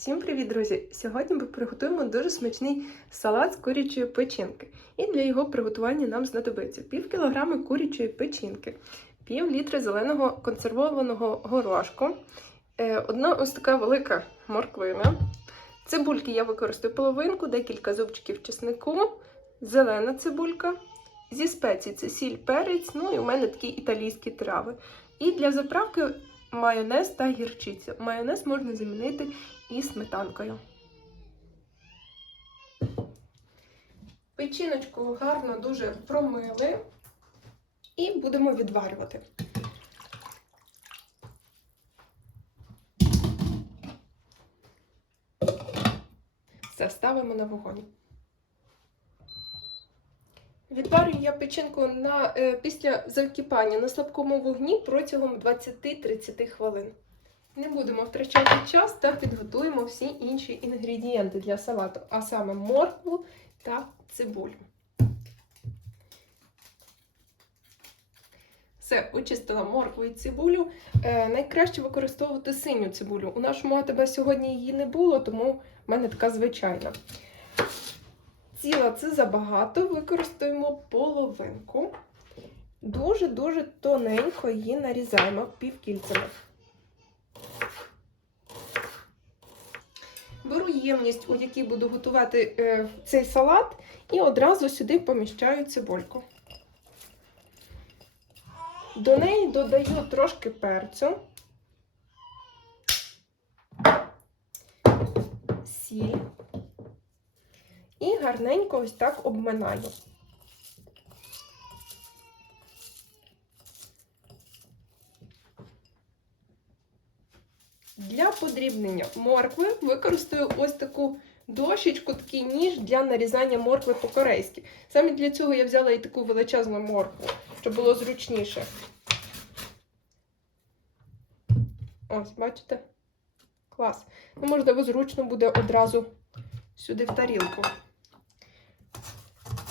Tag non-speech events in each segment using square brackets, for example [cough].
Всім привіт, друзі! Сьогодні ми приготуємо дуже смачний салат з курячої печінки. І для його приготування нам знадобиться пів кілограми курячої печінки, пів літри зеленого консервованого горошку, е, одна ось така велика морквина. Цибульки я використаю половинку, декілька зубчиків чеснику, зелена цибулька. Зі спецій це сіль, перець, ну і у мене такі італійські трави. І для заправки майонез та гірчиця. Майонез можна замінити і сметанкою. Печіночку гарно дуже промили і будемо відварювати. Все, ставимо на вогонь. Відварюю я печінку на, е, після закипання на слабкому вогні протягом 20-30 хвилин. Не будемо втрачати час та підготуємо всі інші інгредієнти для салату, а саме моркву та цибулю. Все, очистила моркву і цибулю. Е, найкраще використовувати синю цибулю. У нашому АТБ сьогодні її не було, тому в мене така звичайна. Ціла це забагато, використаємо половинку. Дуже-дуже тоненько її нарізаємо півкільцями. Беру ємність, у якій буду готувати е, цей салат, і одразу сюди поміщаю цибульку. До неї додаю трошки перцю, сіль і гарненько ось так обминаю. Для подрібнення моркви використаю ось таку дощечку, такий ніж для нарізання моркви по-корейськи. Саме для цього я взяла і таку величезну моркву, щоб було зручніше. Ось, бачите? Клас. Ну, можливо, зручно буде одразу сюди в тарілку.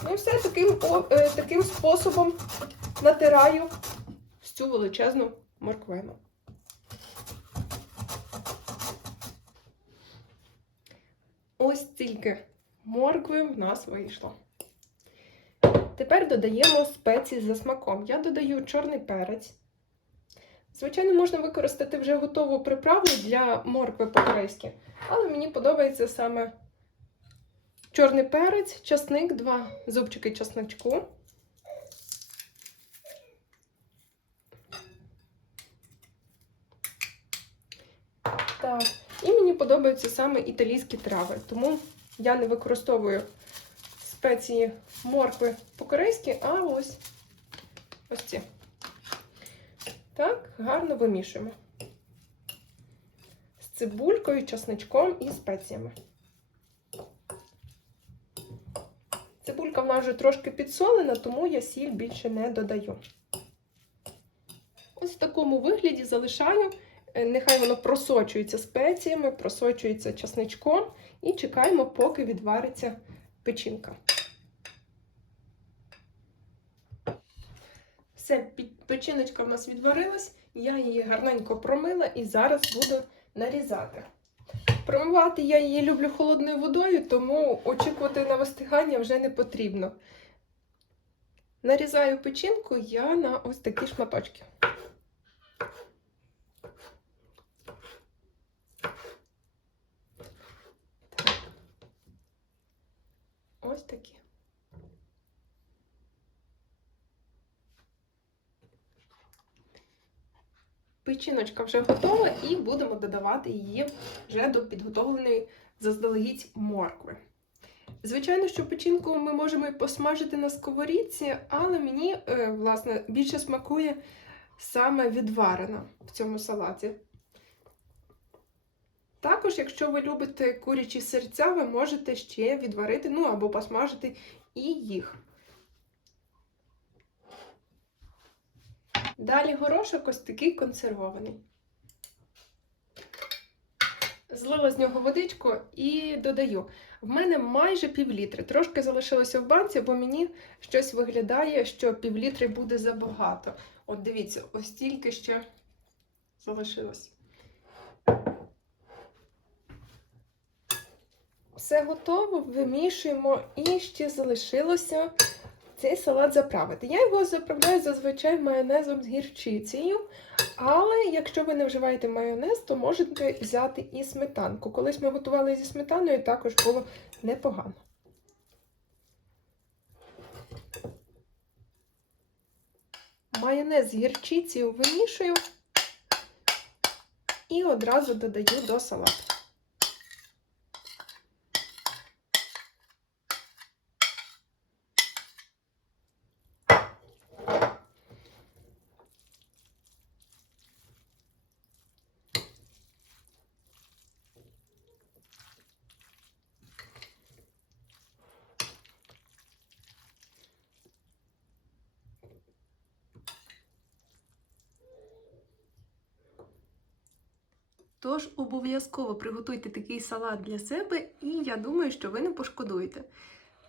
Ну, і все таким, е, таким способом натираю цю величезну морквину. Ось тільки моркви в нас вийшло. Тепер додаємо спеції за смаком. Я додаю чорний перець. Звичайно, можна використати вже готову приправу для моркви по-корейськи, але мені подобається саме чорний перець, часник, два зубчики часничку. Так. І мені подобаються саме італійські трави, тому я не використовую спеції моркви по-корейськи, а ось ось ці. Так, гарно вимішуємо. З цибулькою, часничком і спеціями. Цибулька в нас вже трошки підсолена, тому я сіль більше не додаю. Ось в такому вигляді залишаю. Нехай воно просочується спеціями, просочується часничком і чекаємо, поки відвариться печінка. Все, печіночка в нас відварилась, я її гарненько промила і зараз буду нарізати. Промивати я її люблю холодною водою, тому очікувати на вистигання вже не потрібно. Нарізаю печінку я на ось такі шматочки. Ось такі. Печіночка вже готова і будемо додавати її вже до підготовленої заздалегідь моркви. Звичайно, що печінку ми можемо і посмажити на сковорідці, але мені, е, власне, більше смакує саме відварена в цьому салаті. Також, якщо ви любите курячі серця, ви можете ще відварити, ну або посмажити і їх. Далі горошок ось такий консервований. Злила з нього водичку і додаю. В мене майже пів літри. Трошки залишилося в банці, бо мені щось виглядає, що пів літри буде забагато. От дивіться, ось тільки ще залишилось. Все готово, вимішуємо і ще залишилося цей салат заправити. Я його заправляю зазвичай майонезом з гірчицею, але якщо ви не вживаєте майонез, то можете взяти і сметанку. Колись ми готували зі сметаною, також було непогано. Майонез з гірчицею вимішую і одразу додаю до салату. Тож обов'язково приготуйте такий салат для себе, і я думаю, що ви не пошкодуєте.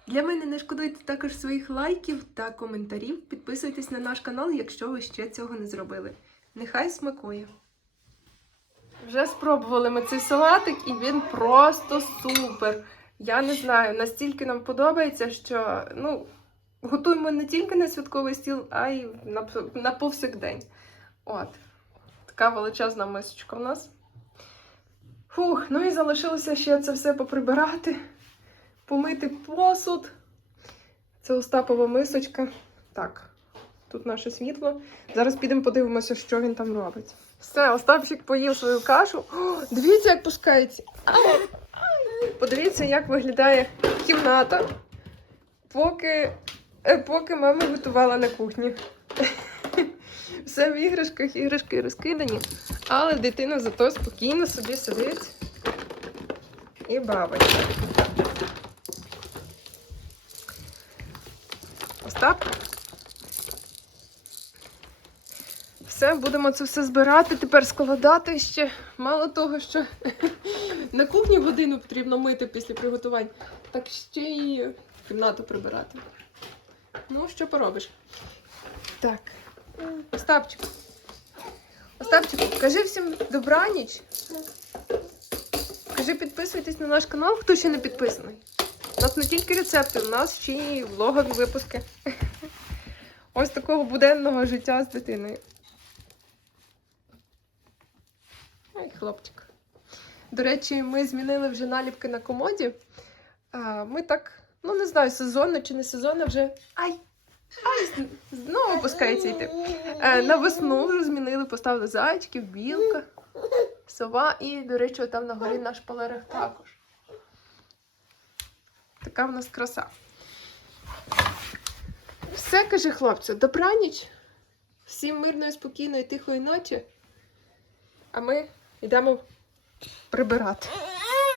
Для мене не шкодуйте також своїх лайків та коментарів. Підписуйтесь на наш канал, якщо ви ще цього не зробили. Нехай смакує! Вже спробували ми цей салатик, і він просто супер. Я не знаю, настільки нам подобається, що ну, готуємо не тільки на святковий стіл, а й на, на повсякдень. От, така величезна мисочка в нас. Фух, ну і залишилося ще це все поприбирати, помити посуд. Це Остапова мисочка. Так, тут наше світло. Зараз підемо подивимося, що він там робить. Все, Остапчик поїв свою кашу. О, дивіться, як пускається. Подивіться, як виглядає кімната, поки, е, поки мама готувала на кухні. Все в іграшках, іграшки розкидані, але дитина зато спокійно собі сидить і бавиться. Остап. Все, будемо це все збирати, тепер складати ще. Мало того, що [laughs] на кухні годину потрібно мити після приготувань, так ще й кімнату прибирати. Ну, що поробиш? Так. Остапчик. Остапчик, кажи всім добраніч. Кажи, підписуйтесь на наш канал, хто ще не підписаний. У нас не тільки рецепти, у нас ще й влогові випуски. Ось такого буденного життя з дитиною. Ай, хлопчик. До речі, ми змінили вже наліпки на комоді. Ми так, ну не знаю, сезонно чи не сезонно вже. Ай! Ай, знову опускається йти. Е, на весну вже змінили, поставили зайчиків, білка, сова і, до речі, там на горі наш полерех також. Така в нас краса. Все, каже хлопцю, добраніч. Всім мирної, спокійної, тихої ночі. А ми йдемо прибирати.